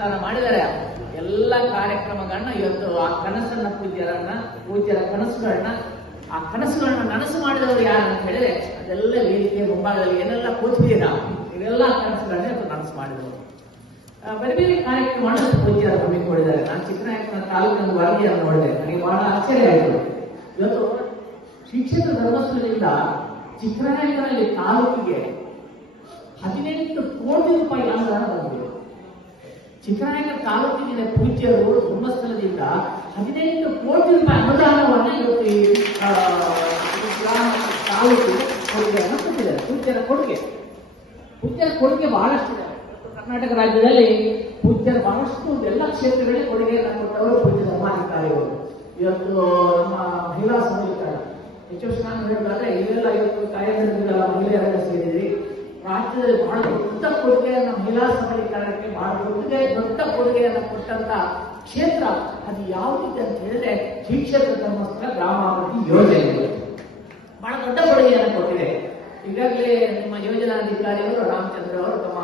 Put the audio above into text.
ಅನುಷ್ಠಾನ ಮಾಡಿದರೆ ಎಲ್ಲ ಕಾರ್ಯಕ್ರಮಗಳನ್ನ ಇವತ್ತು ಆ ಕನಸನ್ನ ಪೂಜ್ಯರ ಕನಸುಗಳನ್ನ ಆ ಕನಸುಗಳನ್ನ ನನಸು ಮಾಡಿದವರು ಯಾರು ಅಂತ ಹೇಳಿದ್ರೆ ಅದೆಲ್ಲ ವೇದಿಕೆ ಮುಂಭಾಗದಲ್ಲಿ ಏನೆಲ್ಲ ಕೂತಿದ್ದೀರ ಇದೆಲ್ಲ ಕನಸುಗಳನ್ನ ಇವತ್ತು ನನಸು ಮಾಡಿದವರು. ಬೇರೆ ಬೇರೆ ಕಾರ್ಯಕ್ರಮಗಳನ್ನು ಪೂಜ್ಯರ ಹಮ್ಮಿಕೊಂಡಿದ್ದಾರೆ. ನಾನು ಚಿಕ್ಕನಾಯಕನ ತಾಲೂಕಿನ ವರದಿಯನ್ನು ನೋಡಿದೆ, ನನಗೆ ಬಹಳ ಆಶ್ಚರ್ಯ ಆಯಿತು. ಇವತ್ತು ಶಿಕ್ಷಕ ಧರ್ಮಸ್ಥಳದಿಂದ ಚಿಕ್ಕನಾಯಕನಲ್ಲಿ ತಾಲೂಕಿಗೆ 18 ಕೋಟಿ ರೂಪಾಯಿ ಅನುದಾನ ಬಂದಿದೆ. ಚಿಕ್ಕನಾಯಕ ತಾಲೂಕಿನ ಪೂಜ್ಯರು ಧರ್ಮಸ್ಥಳದಿಂದ 18 ಕೋಟಿ ರೂಪಾಯಿ ಅನುದಾನವನ್ನು ಇವತ್ತು ಈ ತಾಲೂಕಿಗೆ ಕೊಟ್ಟಿದ್ದಾರೆ. ಪೂಜ್ಯರ ಕೊಡುಗೆ ಬಹಳಷ್ಟಿದೆ. ಕರ್ನಾಟಕ ರಾಜ್ಯದಲ್ಲಿ ಪೂಜ್ಯರ ಬಹಳಷ್ಟು ಎಲ್ಲ ಕ್ಷೇತ್ರಗಳಿಗೆ ಕೊಡುಗೆಯನ್ನು ಕೊಟ್ಟವರು ಪೂಜ್ಯ ಧರ್ಮಾಧಿಕಾರಿಗಳು. ಇವತ್ತು ನಮ್ಮ ಮಹಿಳಾ ಸಬಲೀಕರಣ ನಾನು ಹೇಳೋದಾದ್ರೆ ಇವೆಲ್ಲ ಇವತ್ತು ಕಾರ್ಯಕ್ರಮಗಳ ಮಹಿಳೆಯರೆಲ್ಲ ಸೇರಿದ್ರಿ. ರಾಜ್ಯದಲ್ಲಿ ಬಹಳ ದೊಡ್ಡ ಕೊಡುಗೆಯನ್ನು ಮಹಿಳಾ ಸಬಲೀಕರಣಕ್ಕೆ ಬಹಳ ದೊಡ್ಡ ಕೊಡುಗೆಯನ್ನು ಕೊಟ್ಟಂತ ಕ್ಷೇತ್ರ ಅದು ಯಾವುದಿದೆ ಅಂತ ಹೇಳಿದ್ರೆ ಶಿಕ್ಷಕ ಧರ್ಮಸ್ಥಳ ಗ್ರಾಮಾಭಿವೃದ್ಧಿ ಯೋಜನೆ ಬಹಳ ದೊಡ್ಡ ಕೊಡುಗೆಯನ್ನು ಕೊಟ್ಟಿದೆ. ಈಗಾಗಲೇ ನಿಮ್ಮ ಯೋಜನಾಧಿಕಾರಿಯವರು ರಾಮಚಂದ್ರ ಅವರು ತಮ್ಮ